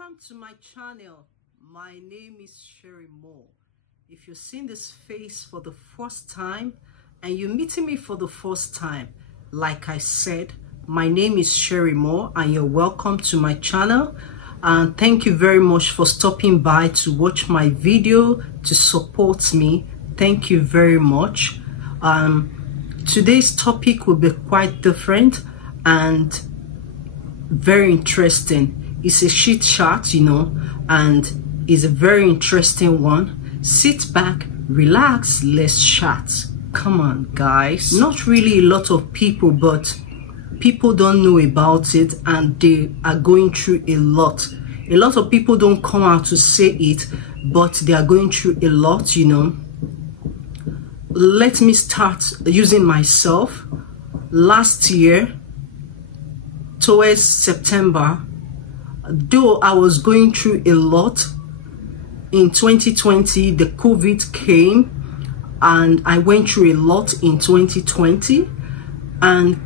Welcome to my channel. My name is Sherry Moore. If you're seeing this face for the first time and you're meeting me for the first time, like I said, my name is Sherry Moore and you're welcome to my channel. And thank you very much for stopping by to watch my video, to support me. Thank you very much. Today's topic will be quite different and very interesting. It's a shit chat, and it's a very interesting one. Sit back, relax, let's chat. Come on, guys. Not really a lot of people, but people don't know about it and they are going through a lot. A lot of people don't come out to say it, but they are going through a lot, Let me start using myself. Last year, towards September, though I was going through a lot, in 2020 the COVID came and I went through a lot in 2020, and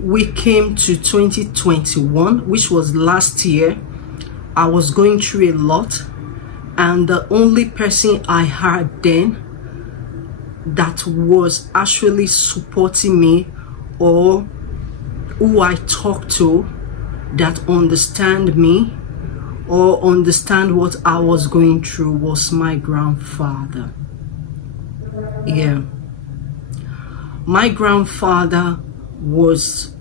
we came to 2021, which was last year. I was going through a lot, and the only person I had then that was actually supporting me, or who I talked to, that understand me or understand what I was going through, was my grandfather. Yeah, my grandfather was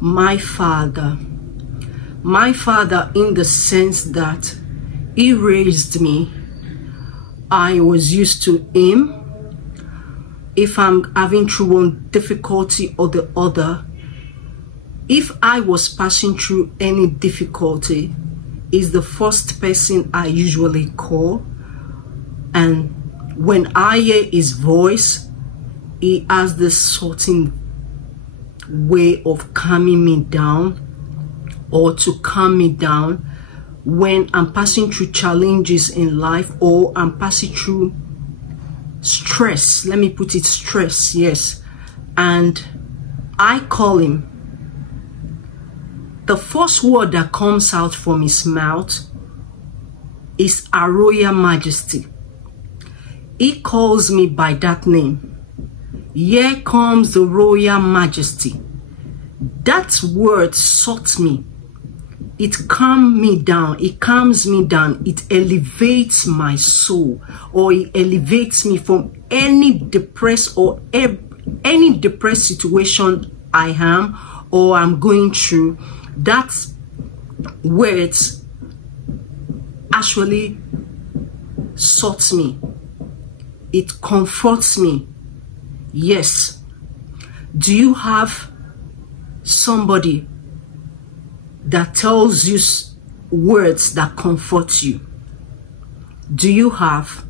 my father in the sense that he raised me. I was used to him. If I'm having through one difficulty or the other, if I was passing through any difficulty, is the first person I usually call. And when I hear his voice, he has this certain way of calming me down, or to calm me down when I'm passing through challenges in life, or I'm passing through stress. Let me put it, stress, yes. And I call him. The first word that comes out from his mouth is "Our Royal Majesty." He calls me by that name. Here comes the Royal Majesty. That word sought me. It calms me down. It calms me down. It elevates my soul, or it elevates me from any depressed or any depressed situation I am or I'm going through. That words actually sought me. It comforts me. Yes. Do you have somebody that tells you words that comfort you? Do you have?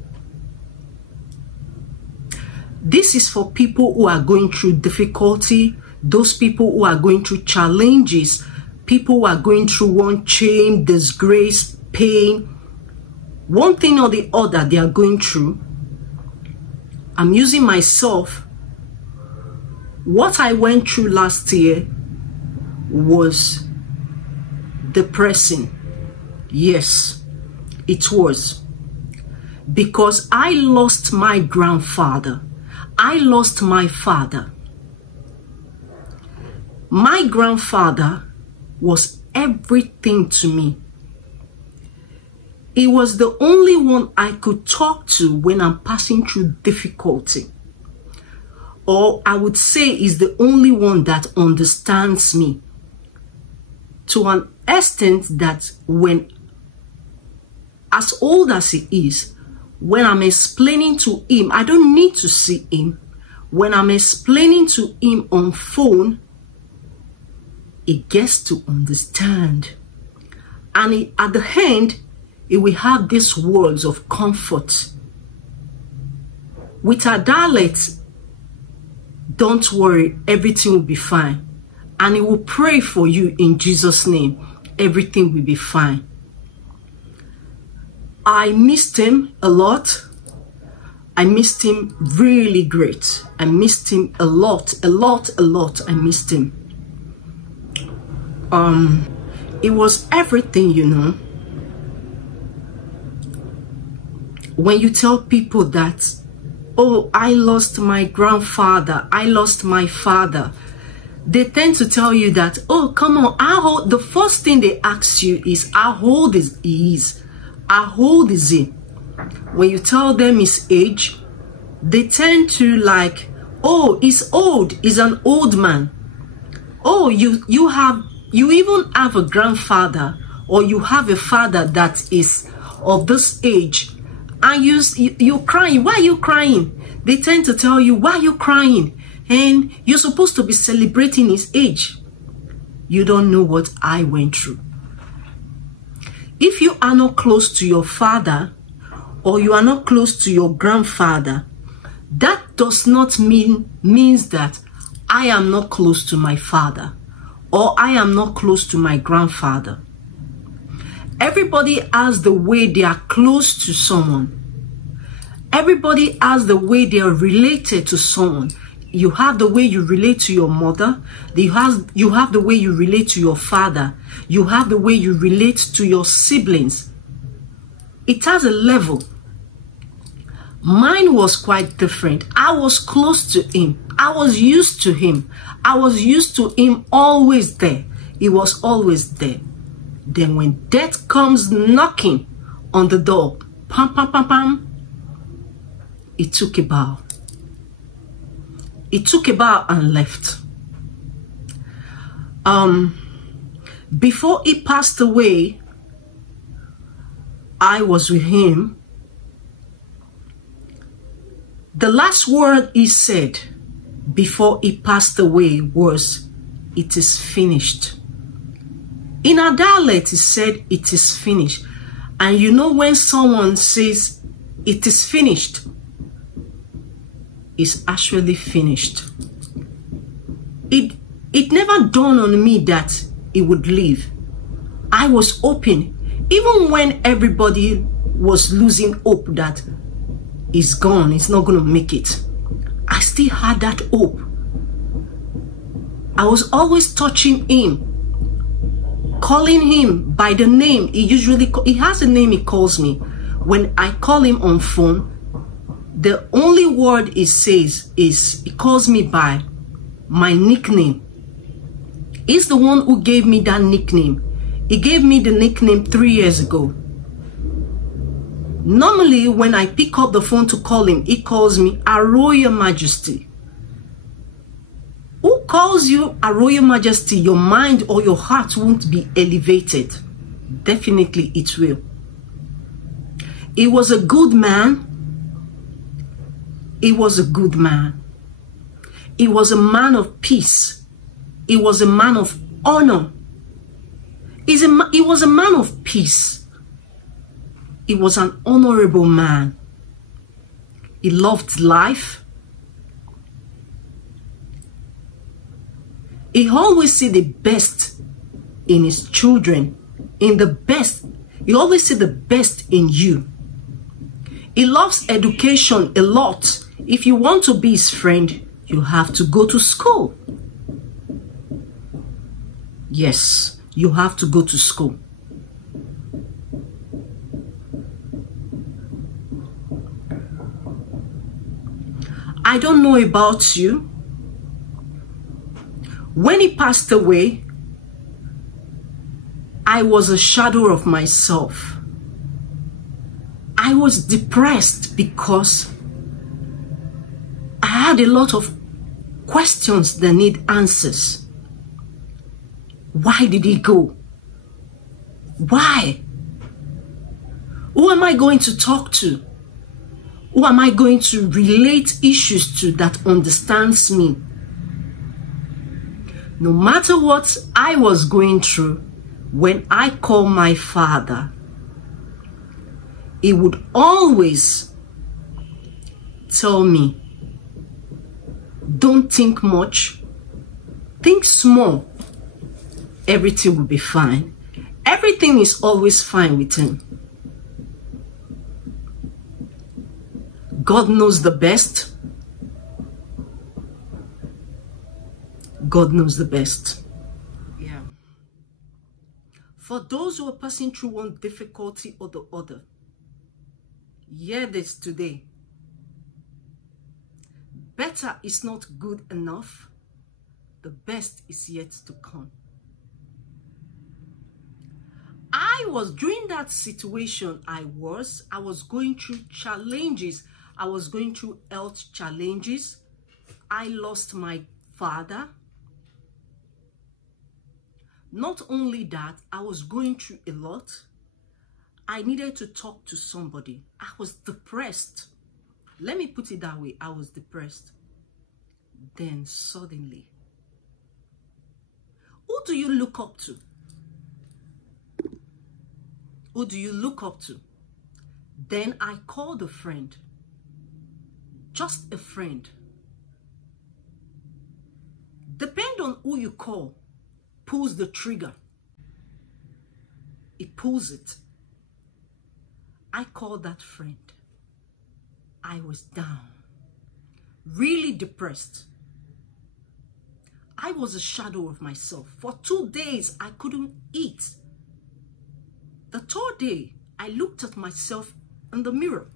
This is for people who are going through difficulty, those people who are going through challenges, people who are going through one shame, disgrace, pain, one thing or the other they are going through. I'm using myself. What I went through last year was depressing. Yes, it was, because I lost my grandfather. I lost my father. My grandfather was everything to me. He was the only one I could talk to when I'm passing through difficulty, or I would say is the only one that understands me, to an extent that when, as old as he is, when I'm explaining to him, I don't need to see him. When I'm explaining to him on phone, he gets to understand. And at the end, he will have these words of comfort. With our dialect, don't worry, everything will be fine. And he will pray for you in Jesus' name. Everything will be fine. I missed him a lot. I missed him really great. I missed him a lot. I missed him. It was everything, you know. When you tell people that, oh, I lost my grandfather, I lost my father, they tend to tell you that, oh, come on, how old? The first thing they ask you is, how old is he? How old is he? When you tell them his age, they tend to like, oh, he's old, he's an old man. Oh, you even have a grandfather, or you have a father that is of this age, and you're crying. Why are you crying? They tend to tell you, why are you crying? And you're supposed to be celebrating his age. You don't know what I went through. If you are not close to your father, or you are not close to your grandfather, that does not means that I am not close to my father, or I am not close to my grandfather. Everybody has the way they are close to someone. Everybody has the way they are related to someone. You have the way you relate to your mother. You have the way you relate to your father. You have the way you relate to your siblings. It has a level. Mine was quite different. I was close to him. I was used to him. I was used to him always there. He was always there. Then when death comes knocking on the door, pam, pam, pam, pam, he took a bow. He took a bow and left. Before he passed away, I was with him. The last word he said before he passed away was, "It is finished." In our dialect, he said, "It is finished." And you know, when someone says, "It is finished," it's actually finished. It never dawned on me that he would leave. I was open. Even when everybody was losing hope that he's gone, he's not going to make it, I still had that hope. I was always touching him, calling him by the name he has a name he calls me. When I call him on phone, the only word he says is, he calls me by my nickname. He's the one who gave me that nickname. He gave me the nickname 3 years ago. Normally, when I pick up the phone to call him, he calls me "A Royal Majesty." Who calls you "A Royal Majesty"? Your mind or your heart won't be elevated. Definitely it will. He was a good man. He was a good man. He was a man of peace. He was a man of honor. He was a man of peace. He was an honorable man. He loved life. He always see the best in his children. He always see the best in you. He loves education a lot. If you want to be his friend, you have to go to school. Yes, you have to go to school. I don't know about you. When he passed away, I was a shadow of myself. I was depressed because I had a lot of questions that need answers. Why did he go? Why? Who am I going to talk to? Who am I going to relate issues to that understands me? No matter what I was going through, when I call my father, he would always tell me, don't think much, think small, everything will be fine. Everything is always fine with him. God knows the best. God knows the best. Yeah. For those who are passing through one difficulty or the other, hear this today. Better is not good enough. The best is yet to come. During that situation, I was going through challenges. I was going through health challenges. I lost my father. Not only that, I was going through a lot. I needed to talk to somebody. I was depressed. Let me put it that way. I was depressed. Then suddenly, who do you look up to? Who do you look up to? Then I called a friend. Just a friend. Depend on who you call, pulls the trigger. It pulls it. I called that friend. I was down, really depressed. I was a shadow of myself. For 2 days, I couldn't eat. The third day, I looked at myself in the mirror.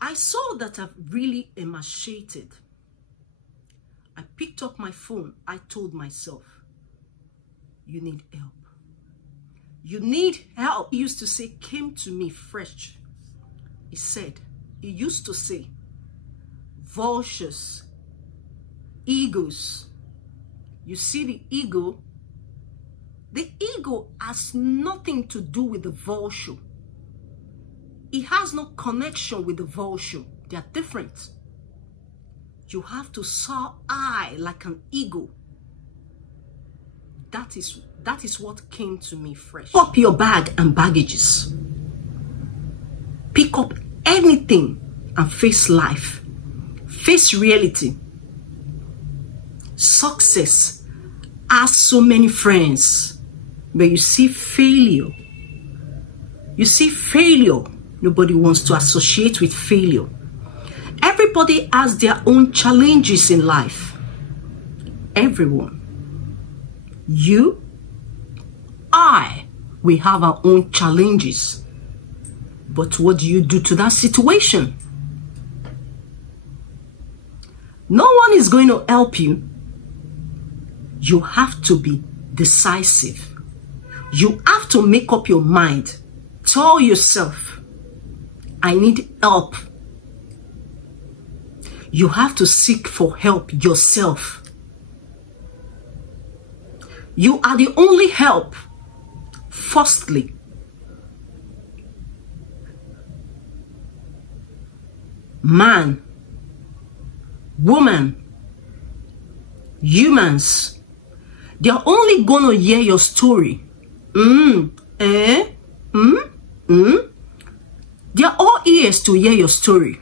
I saw that I've really emaciated. I picked up my phone. I told myself, you need help. You need help. He used to say, came to me fresh. He used to say, vultures, egos. You see the ego? The ego has nothing to do with the vulture. It has no connection with the vulture. They are different. You have to soar high like an eagle. That is what came to me fresh. Pick up your bag and baggages. Pick up anything and face life. Face reality. Success has so many friends. But you see failure. You see failure. Nobody wants to associate with failure. Everybody has their own challenges in life. Everyone. You, we have our own challenges. But what do you do to that situation? No one is going to help you. You have to be decisive. You have to make up your mind. Tell yourself, I need help. You have to seek for help yourself. You are the only help. Firstly, man, woman, humans, they are only gonna hear your story. They are all ears to hear your story.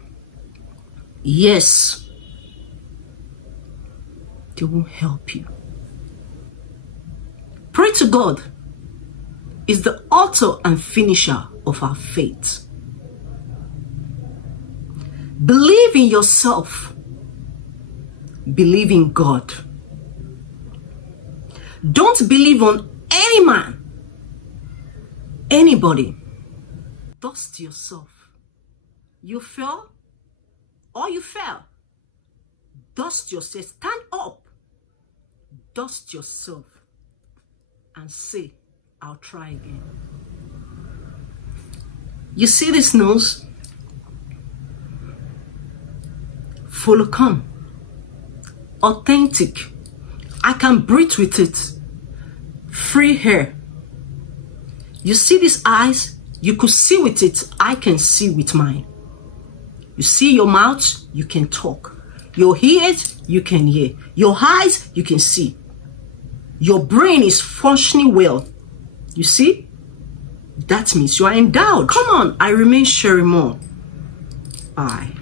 Yes. They won't help you. Pray to God. Is the author and finisher of our faith. Believe in yourself. Believe in God. Don't believe on any man, anybody. Dust yourself. You fell or you fell. Dust yourself. Stand up. Dust yourself and say, I'll try again. You see this nose? Follow come. Authentic. I can breathe with it. Free hair. You see these eyes? You could see with it. I can see with mine. You see your mouth? You can talk. Your ears? You can hear. Your eyes? You can see. Your brain is functioning well. You see? That means you are endowed. Come on, I remain Sherry Moore. Bye.